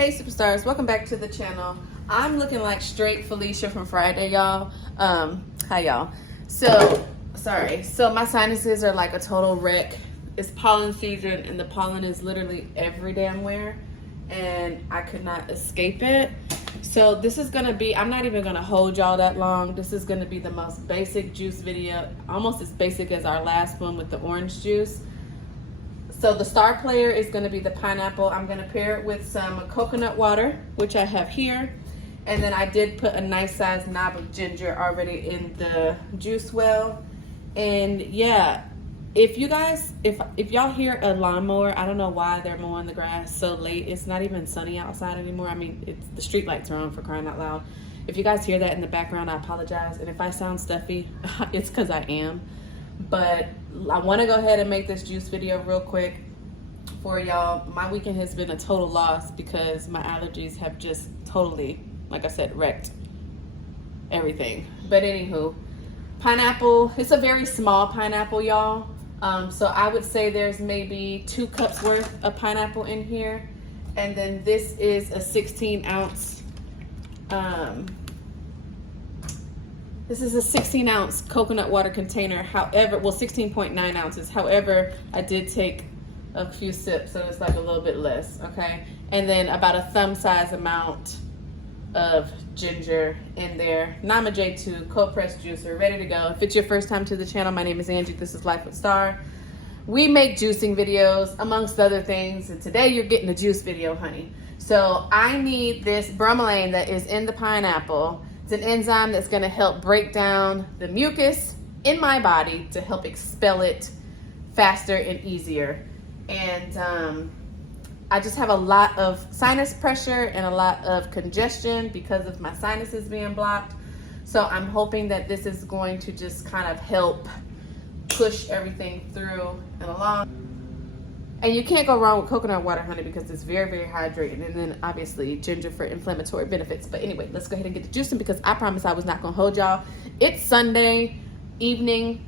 Hey superstars, welcome back to the channel. I'm looking like straight Felicia from Friday, y'all. Hi y'all. So my sinuses are like a total wreck. It's pollen season and the pollen is literally every damn where and I could not escape it. So this is gonna be, I'm not even gonna hold y'all that long. This is gonna be the most basic juice video, almost as basic as our last one with the orange juice. So the star player is going to be the pineapple. I'm going to pair it with some coconut water, which I have here. And then I did put a nice sized knob of ginger already in the juice well. And yeah, if you guys, if y'all hear a lawnmower, I don't know why they're mowing the grass so late. It's not even sunny outside anymore. I mean, the street lights are on, for crying out loud. If you guys hear that in the background, I apologize. And if I sound stuffy, it's because I am. But I want to go ahead and make this juice video real quick for y'all. My weekend has been a total loss because my allergies have just totally, like I said, wrecked everything. But anywho, pineapple, it's a very small pineapple, y'all. So I would say there's maybe 2 cups worth of pineapple in here. And then this is a 16 ounce, this is a 16 ounce coconut water container. However, well, 16.9 ounces. However, I did take a few sips, so it's like a little bit less, okay? And then about a thumb size amount of ginger in there. Nama J2 cold pressed juicer, ready to go. If it's your first time to the channel, my name is Angie. This is Life with Starr. We make juicing videos, amongst other things, and today you're getting a juice video, honey. So I need this bromelian that is in the pineapple. It's an enzyme that's going to help break down the mucus in my body to help expel it faster and easier. And I just have a lot of sinus pressure and a lot of congestion because of my sinuses being blocked. So I'm hoping that this is going to just kind of help push everything through and along. And you can't go wrong with coconut water, honey, because it's very, very hydrating. And then obviously ginger for inflammatory benefits. But anyway, let's go ahead and get the juicing because I promise I was not gonna hold y'all. It's Sunday evening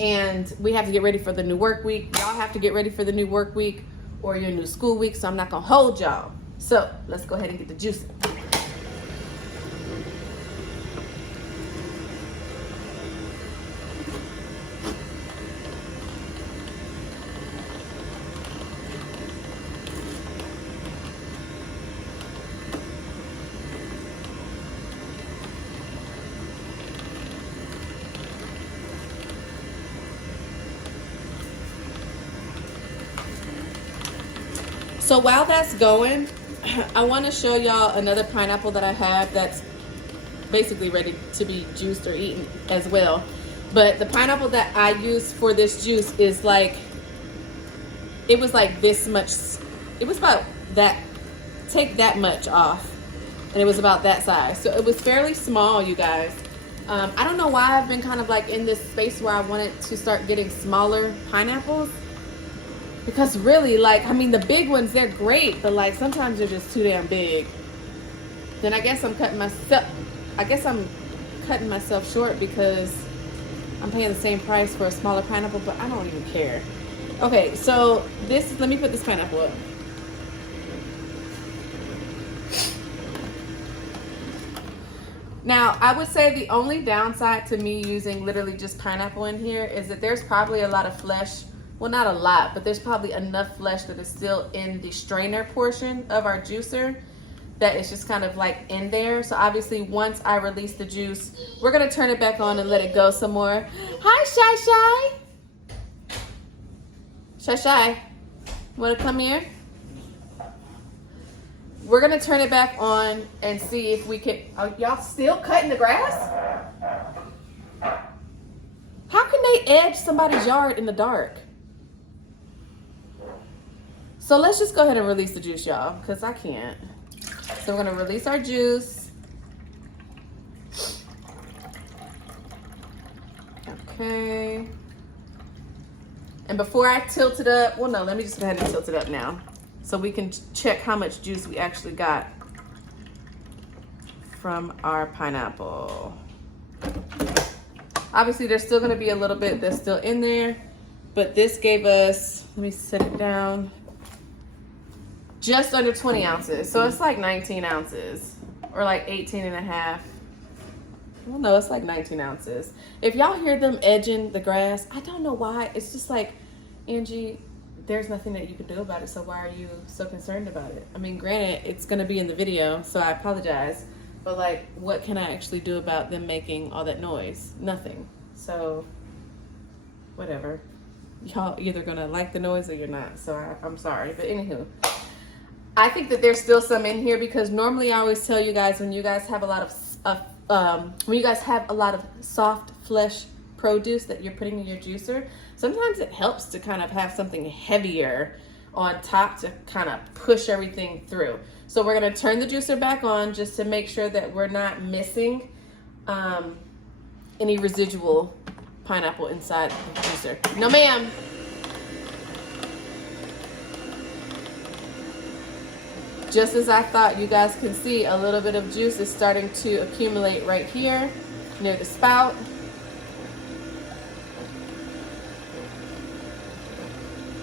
and we have to get ready for the new work week. Y'all have to get ready for the new work week or your new school week. So I'm not gonna hold y'all. So let's go ahead and get the juicing. So while that's going, I want to show y'all another pineapple that I have that's basically ready to be juiced or eaten as well. But the pineapple that I use for this juice is like, it was like this much, it was about that, take that much off. And it was about that size. So it was fairly small, you guys. I don't know why I've been kind of like in this space where I wanted to start getting smaller pineapples. Because really, like, I mean, the big ones, they're great, but like sometimes they're just too damn big. Then I guess I'm cutting myself short because I'm paying the same price for a smaller pineapple, but I don't even care. Okay, so let me put this pineapple up. Now, I would say the only downside to me using literally just pineapple in here is that there's probably a lot of flesh. Well, not a lot, but there's probably enough flesh that is still in the strainer portion of our juicer that is just kind of like in there. So obviously once I release the juice, we're gonna turn it back on and let it go some more. Hi, Shy. Shy, wanna come here? We're gonna turn it back on and see if we can, are y'all still cutting the grass? How can they edge somebody's yard in the dark? So let's just go ahead and release the juice, y'all, because I can't. So we're gonna release our juice. Okay. And before I tilt it up, well, no, let me just go ahead and tilt it up now so we can check how much juice we actually got from our pineapple. Obviously, there's still gonna be a little bit that's still in there, but this gave us, let me set it down. just under 20 ounces. So it's like 19 ounces or like 18 and a half. Well, no, it's like 19 ounces. If y'all hear them edging the grass, I don't know why. It's just like, Angie, there's nothing that you can do about it. So why are you so concerned about it? I mean, granted, it's going to be in the video, so I apologize. But like, what can I actually do about them making all that noise? Nothing. So whatever. Y'all either going to like the noise or you're not. So I'm sorry. But anywho, I think that there's still some in here because normally I always tell you guys when you guys have a lot of soft flesh produce that you're putting in your juicer, sometimes it helps to kind of have something heavier on top to kind of push everything through. So we're going to turn the juicer back on just to make sure that we're not missing any residual pineapple inside the juicer. No, ma'am. Just as I thought, you guys can see a little bit of juice is starting to accumulate right here near the spout.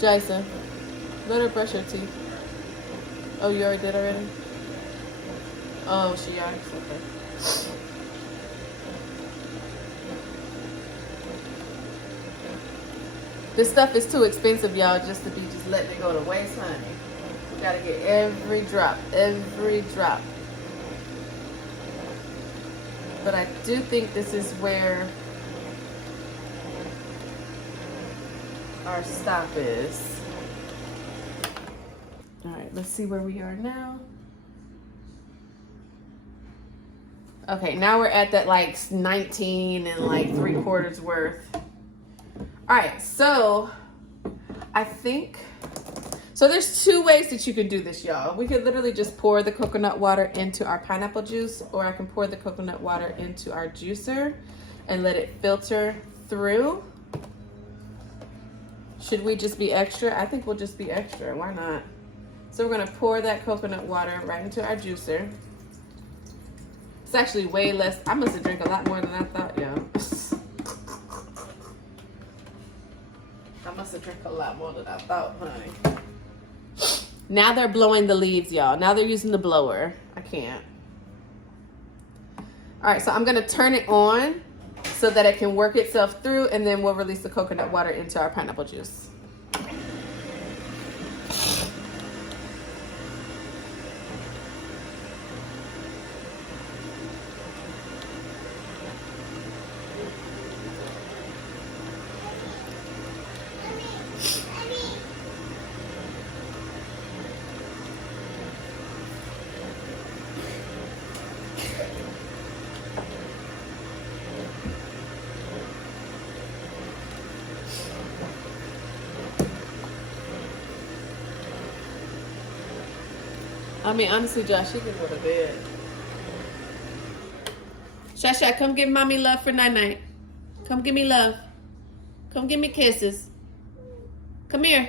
Jason, let her brush her teeth. Oh, you already did already? Oh, she already. Okay. This stuff is too expensive, y'all, just to be just letting it go to waste, honey. You gotta get every drop, every drop. But I do think this is where our stop is. All right, let's see where we are now. Okay, now we're at that like 19 and like 3/4 worth. All right, so I think, so there's two ways that you can do this, y'all. We could literally just pour the coconut water into our pineapple juice, or I can pour the coconut water into our juicer and let it filter through. Should we just be extra? I think we'll just be extra. Why not? So we're going to pour that coconut water right into our juicer. It's actually way less. I must have drank a lot more than I thought, y'all. I must have drank a lot more than I thought, honey. Now they're blowing the leaves, y'all. Now they're using the blower. I can't. All right, so I'm going to turn it on so that it can work itself through, and then we'll release the coconut water into our pineapple juice. I mean, honestly, Josh, she can go to bed. Shasha, come give mommy love for night-night. Come give me love. Come give me kisses. Come here.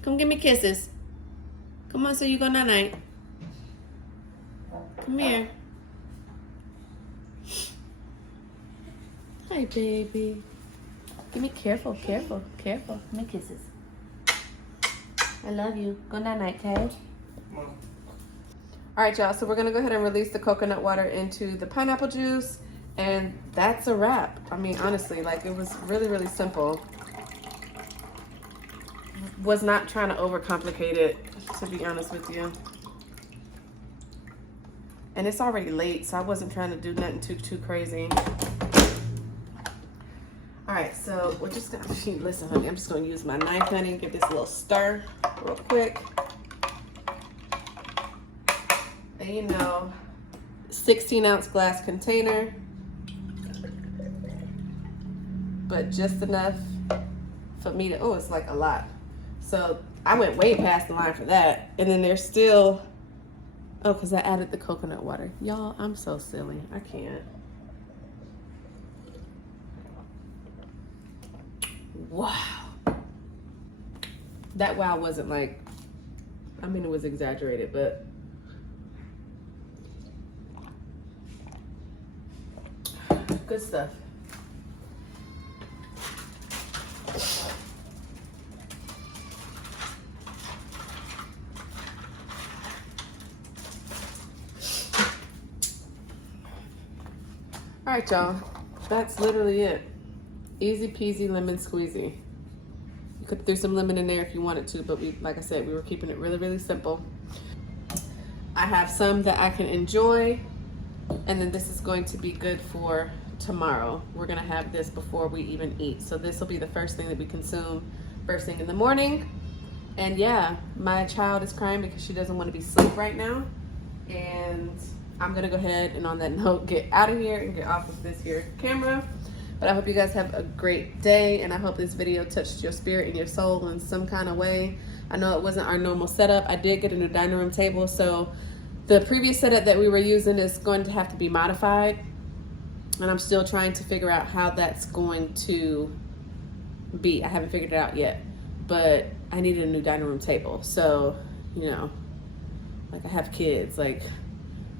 Come give me kisses. Come on, so you go night-night. Come here. Hi, baby. Give me careful. Give me kisses. I love you. Go night-night, okay? All right, y'all, so we're gonna go ahead and release the coconut water into the pineapple juice, and that's a wrap. I mean, honestly, like, it was really, really simple. Was not trying to overcomplicate it, to be honest with you. And it's already late, so I wasn't trying to do nothing too crazy. All right, so we're just gonna, listen, honey, I'm just gonna use my knife, honey, and give this a little stir real quick. And you know, 16-ounce glass container, but just enough for me to, oh, it's like a lot. So I went way past the line for that. And then there's still, oh, because I added the coconut water. Y'all, I'm so silly. I can't. Wow. That wow wasn't like, I mean, it was exaggerated, but good stuff. All right, y'all. That's literally it. Easy peasy lemon squeezy. You could throw some lemon in there if you wanted to, but like I said, we were keeping it really, really simple. I have some that I can enjoy, and then this is going to be good for tomorrow. We're gonna have this before we even eat. So this will be the first thing that we consume first thing in the morning. And yeah, my child is crying because she doesn't want to be asleep right now. And I'm gonna go ahead and on that note, get out of here and get off of this here camera. But I hope you guys have a great day, and I hope this video touched your spirit and your soul in some kind of way. I know it wasn't our normal setup. I did get a new dining room table, so the previous setup that we were using is going to have to be modified, and I'm still trying to figure out how that's going to be. I haven't figured it out yet, but I needed a new dining room table. So, you know, like I have kids, like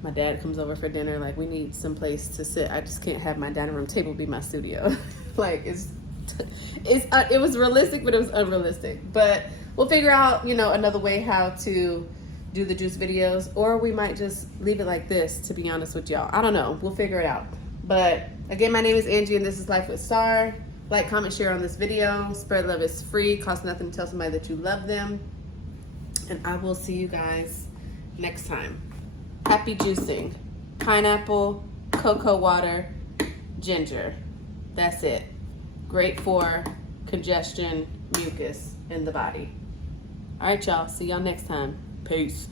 my dad comes over for dinner, like we need some place to sit. I just can't have my dining room table be my studio. Like it was realistic, but it was unrealistic. But we'll figure out, you know, another way how to do the juice videos, or we might just leave it like this, to be honest with y'all. I don't know, we'll figure it out. But again, my name is Angie and this is Life with Starr. Like, comment, share on this video. Spread love is free, costs nothing to tell somebody that you love them. And I will see you guys next time. Happy juicing. Pineapple, cocoa water, ginger. That's it. Great for congestion, mucus in the body. All right, y'all. See y'all next time. Peace.